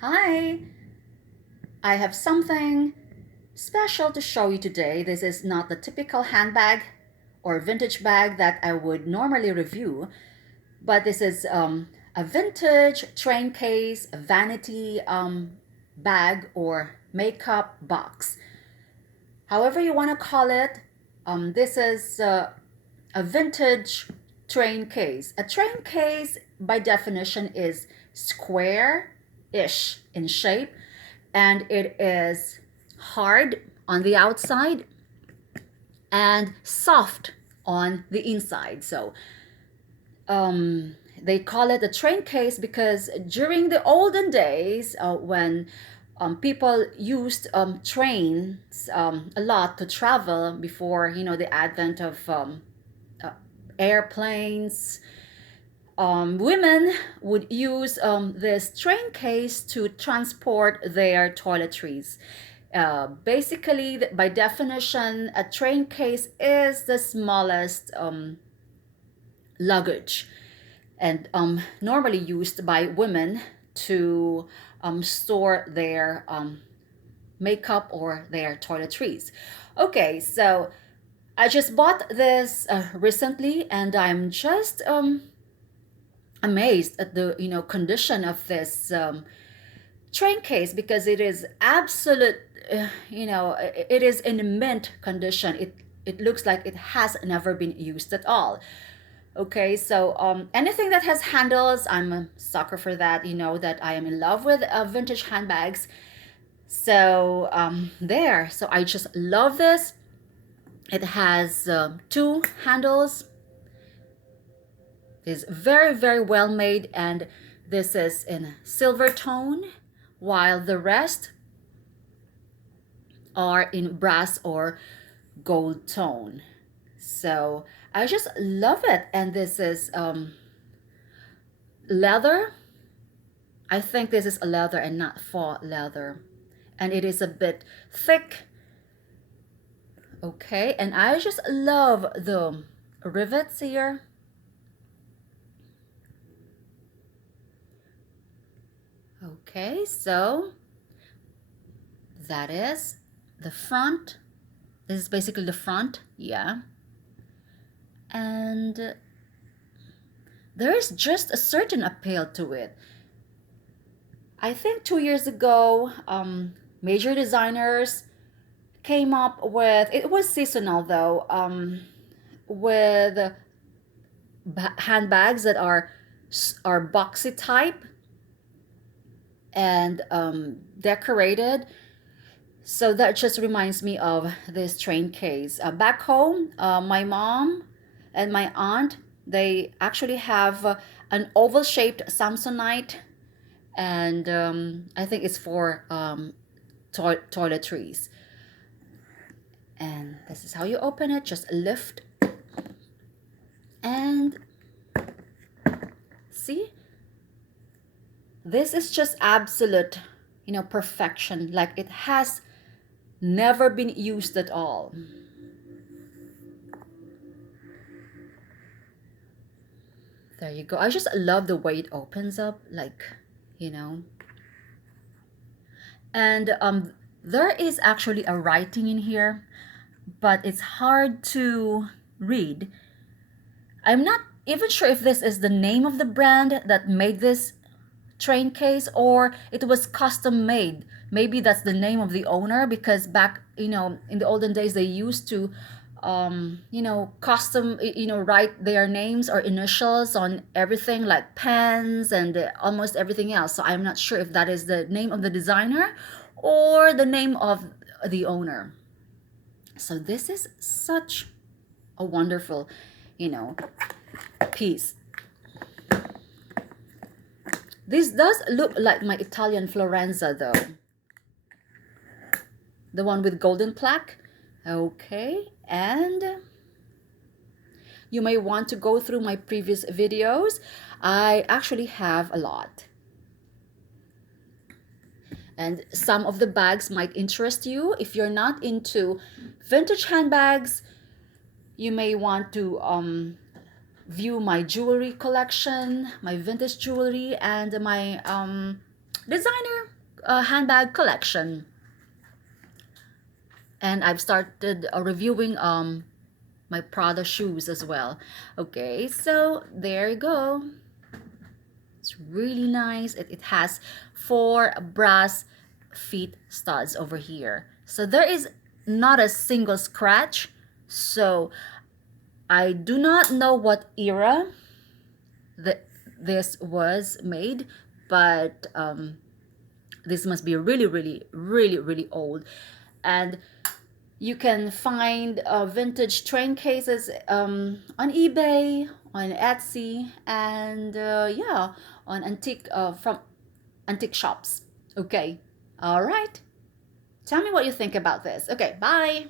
Hi, I have something special to show you today. This is not the typical handbag or vintage bag that I would normally review, but this is a vintage train case, a vanity bag, or makeup box. However, you want to call it, this is a vintage train case. A train case, by definition, is square ish in shape, and it is hard on the outside and soft on the inside. So they call it a train case because during the olden days, when people used trains a lot to travel before the advent of uh, airplanes, women would use this train case to transport their toiletries. Basically, by definition, a train case is the smallest luggage and normally used by women to store their makeup or their toiletries. Okay, so I just bought this recently, and I'm just amazed at the condition of this train case because it is absolute. It is in mint condition. It looks like it has never been used at all. Okay, so anything that has handles, I'm a sucker for that. You know that I am in love with vintage handbags. So there. So I just love this. It has two handles. It's very, very well made, and this is in silver tone, while the rest are in brass or gold tone. So I just love it. And this is leather. I think this is a leather and not faux leather. And it is a bit thick. Okay, and I just love the rivets here. Okay, so that is the front. This is basically the front, yeah. And there is just a certain appeal to it. I think 2 years ago, major designers came up with, it was seasonal though, with handbags that are boxy type and decorated. So that just reminds me of this train case. Back home, my mom and my aunt, they actually have an oval shaped Samsonite, and I think it's for toiletries. And this is how you open it. Just lift and see. This is just absolute, perfection. Like it has never been used at all. There you go. I just love the way it opens up, like, you know. And there is actually a writing in here, but it's hard to read. I'm not even sure if this is the name of the brand that made this train case or it was custom made. Maybe that's the name of the owner because back, in the olden days they used to custom, write their names or initials on everything like pens and almost everything else. So I'm not sure if that is the name of the designer or the name of the owner. So this is such a wonderful, piece. This does look like my Italian Florenza though. The one with golden plaque. Okay, and you may want to go through my previous videos. I actually have a lot. And some of the bags might interest you. If you're not into vintage handbags, you may want to view my jewelry collection, my vintage jewelry, and my designer handbag collection. And I've started reviewing my Prada shoes as well. Okay, so there you go. It's really nice. It has four brass feet studs over here. So there is not a single scratch. So I do not know what era that this was made, but this must be really, really, really, really old. And you can find vintage train cases on eBay, on Etsy, and yeah, on antique from antique shops. Okay, all right. Tell me what you think about this. Okay, bye.